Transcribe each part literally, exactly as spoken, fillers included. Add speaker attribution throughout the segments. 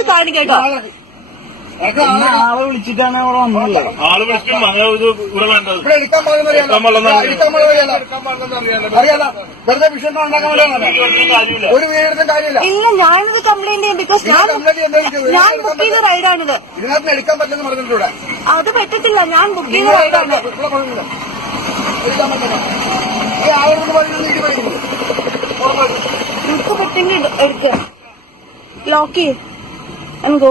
Speaker 1: കാണിക്കേട്ടോ.
Speaker 2: ആളെ വിളിച്ചിട്ടാണ് അവിടെ വന്നല്ലേ?
Speaker 3: ആള് വിളിക്കും ഇവിടെ വേണ്ടത്
Speaker 4: ഇവിടെ എടുക്കാൻ പാടുന്ന എടുക്കാൻ പാടുന്ന അറിയാലോ. വെറുതെ വിഷയം ഉണ്ടാക്കാൻ വേണ്ടിയാണ് ഒരു വീടെടുത്ത കാര്യമില്ല.
Speaker 1: ഇല്ല, ഞാനിത് കംപ്ലൈന്റ് ചെയ്യും. ബിക്കോസ് ഞാൻ ഞാൻ ബുക്ക് ചെയ്ത റൈഡാണിത്.
Speaker 4: ഇതിനകത്ത് എടുക്കാൻ പറ്റില്ലെന്ന് പറഞ്ഞിട്ടുണ്ട്.
Speaker 1: അത് പറ്റത്തില്ല, ഞാൻ ബുക്ക് ചെയ്ത റൈഡാണ്.
Speaker 4: എടുക്കാൻ പറ്റില്ല. ഈ ആളോട് പറയുന്നത് പഠിക്കുന്നത്
Speaker 1: എനിക്ക് പറ്റെങ്കിൽ എടുക്ക ലോക്ക് ചെയ്യും എന്തോ.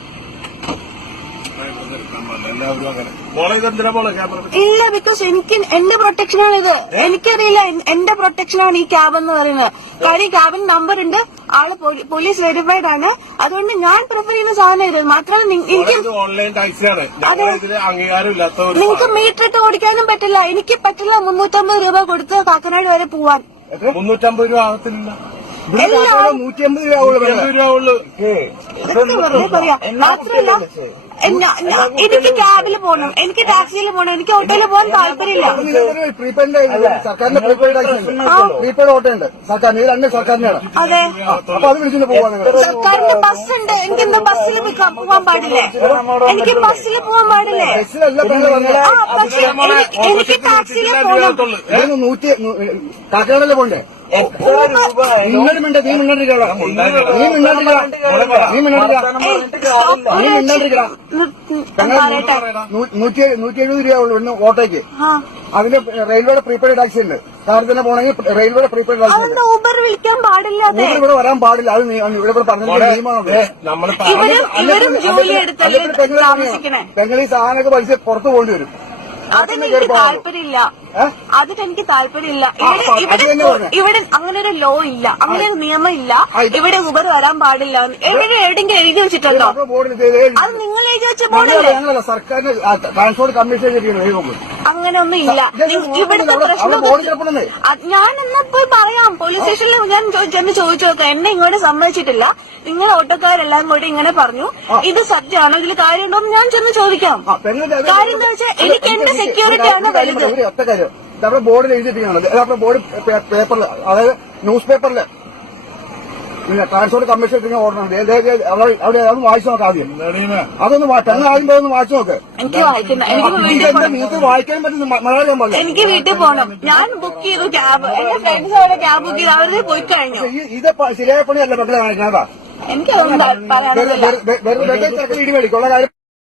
Speaker 1: ഇല്ല, ബിക്കോസ് എനിക്ക് എന്റെ പ്രൊട്ടക്ഷനാണ് ഇത്. എനിക്കറിയില്ല എന്റെ പ്രൊട്ടക്ഷനാണ് ഈ ക്യാബ് എന്ന് പറയുന്നത്. കാര്യം ക്യാബിന് നമ്പർ ഉണ്ട്, ആള് പോലീസ് വെരിഫൈഡ് ആണ്. അതുകൊണ്ട് ഞാൻ പ്രിഫർ ചെയ്യുന്ന സാധനം ഇത് മാത്രമല്ല. എനിക്ക്
Speaker 3: ഓൺലൈൻ ടാക്സിയാണ്, അംഗീകാരമില്ലാത്ത
Speaker 1: നിങ്ങൾക്ക് മീറ്റർ ഇട്ട് ഓടിക്കാനും പറ്റില്ല. എനിക്ക് പറ്റില്ല മുന്നൂറ്റമ്പത് രൂപ കൊടുത്ത് കാക്കനാട് വരെ പോവാൻ.
Speaker 3: മുന്നൂറ്റമ്പത് രൂപ ആകത്തില്ല,
Speaker 4: നൂറ്റി അമ്പത് രൂപ ഉള്ളു
Speaker 3: രൂപ ഉള്ളു.
Speaker 1: മാത്രമല്ല എനിക്ക് ക്യാബിൽ പോകണം, എനിക്ക് ടാക്സിയിൽ പോകണം, എനിക്ക് ഓട്ടോയിൽ പോകാൻ താല്പര്യമില്ല.
Speaker 4: പ്രീപെയ്ഡ് സർക്കാരിന്റെ പ്രീപെയ്ഡ് പ്രീപെയ്ഡ് ഓട്ടോ ഉണ്ട് സർക്കാരിന്, ഇത് രണ്ട് സർക്കാരിനാണ്.
Speaker 1: അതെ,
Speaker 4: അപ്പൊ അത് വിളിച്ചിട്ട് പോവാ.
Speaker 1: സർക്കാരിന്റെ ബസ് ഉണ്ട്, എനിക്ക് എന്താ ബസ്സിൽ പോകാൻ പാടില്ലേ? എനിക്ക് ബസ്സിൽ പോകാൻ പാടില്ലേ? എനിക്ക് ടാക്സിയിൽ പോകണം.
Speaker 4: നൂറ്റി കാക്കനാടല്ലേ പോണ്ടേ? ഇന്നൊരു മിണ്ട നീ മിണ്ടാണ്ടിരിക്കണ നീ മിണ്ടാണ്ടിരിക്കണ നീ മിണ്ടാണ്ടിരിക്കണ നീ മിണ്ടാണ്ടിരിക്കണ നൂറ്റി നൂറ്റി എഴുപത് രൂപ ഉള്ളു ഇന്ന് ഓട്ടോയ്ക്ക്. അതിന് റെയിൽവേയുടെ പ്രീപെയ്ഡ് ടാക്സി ഉണ്ട്. കാറിൽ തന്നെ പോകണമെങ്കിൽ റെയിൽവേയുടെ പ്രീപെയ്ഡ് ടാക്സി ഉണ്ട്.
Speaker 1: ഊബർ വിളിക്കാൻ പാടില്ല,
Speaker 4: ഊബർ ഇവിടെ വരാൻ പാടില്ല. അത് ഇവിടെ പറഞ്ഞ നിയമമാണ്. പെങ്ങൾ ഈ സാധനമൊക്കെ പൈസ പുറത്തു പോകേണ്ടി വരും.
Speaker 1: അതെനിക്ക് താല്പര്യമില്ല, അതിനെനിക്ക് താല്പര്യമില്ല. ഇവിടെ അങ്ങനെ ഒരു ലോ ഇല്ല, അങ്ങനെ ഒരു നിയമം ഇല്ല. ഇവിടെ ഉബർ വരാൻ പാടില്ല എവിടെ എവിടെയെങ്കിലും എഴുതി വെച്ചിട്ടുണ്ടോ? അത് നിങ്ങൾ എഴുതി വെച്ച ബോർഡല്ലേ?
Speaker 4: സർക്കാരിന് ട്രാൻസ്പോർട്ട് കമ്മീഷൻ
Speaker 1: അങ്ങനെ ഒന്നും ഇല്ല. ഇവിടുത്തെ പ്രശ്നം ഞാൻ എന്നാ പോയി പറയാം. പോലീസ് സ്റ്റേഷനിൽ ഞാൻ ചെന്ന് ചോദിച്ചു നോക്കാം. എന്നെ ഇങ്ങോട്ട് സമ്മതിച്ചിട്ടില്ല. നിങ്ങൾ ഓട്ടോക്കാരെല്ലാം കൂടി ഇങ്ങനെ പറഞ്ഞു. ഇത് സത്യമാണോ, ഇതിൽ കാര്യമുണ്ടോ ഞാൻ ചെന്ന് ചോദിക്കാം. കാര്യം എന്താ വെച്ചാൽ എനിക്ക് എന്റെ സെക്യൂരിറ്റി ആണ് വലുത്.
Speaker 4: ഒറ്റ കാര്യം, നമ്മുടെ ബോർഡിൽ എഴുതിയിട്ടാണ് നമ്മുടെ ബോർഡ് പേപ്പറിൽ, അതായത് ന്യൂസ് പേപ്പറിൽ ട്രാൻസ്പോർട്ട് കമ്മീഷൻ ഓർഡർ അവിടെ അതൊന്ന് വായിച്ചു നോക്കാം. ആദ്യം അതൊന്ന് തെങ്ങ് ആദ്യം ഒന്ന് വായിച്ചു നോക്ക്.
Speaker 1: എനിക്ക്
Speaker 4: നിങ്ങൾക്ക് വായിക്കാൻ പറ്റുന്ന മലയാളം പറഞ്ഞു.
Speaker 1: എനിക്ക് വീട്ടിൽ പോകണം. ഞാൻ ബുക്ക് ചെയ്തു ക്യാബ്. എന്റെ ഫ്രണ്ട്സ് അവിടെ ക്യാബ് ബുക്ക് ചെയ്ത് അവര് പോയി കഴിഞ്ഞു.
Speaker 4: ഇത് ശരിയായ പണിയല്ല മക്കളെ കാണിക്കണതാ.
Speaker 1: എനിക്ക്
Speaker 4: ഇടി മേടിക്കുള്ള കാര്യം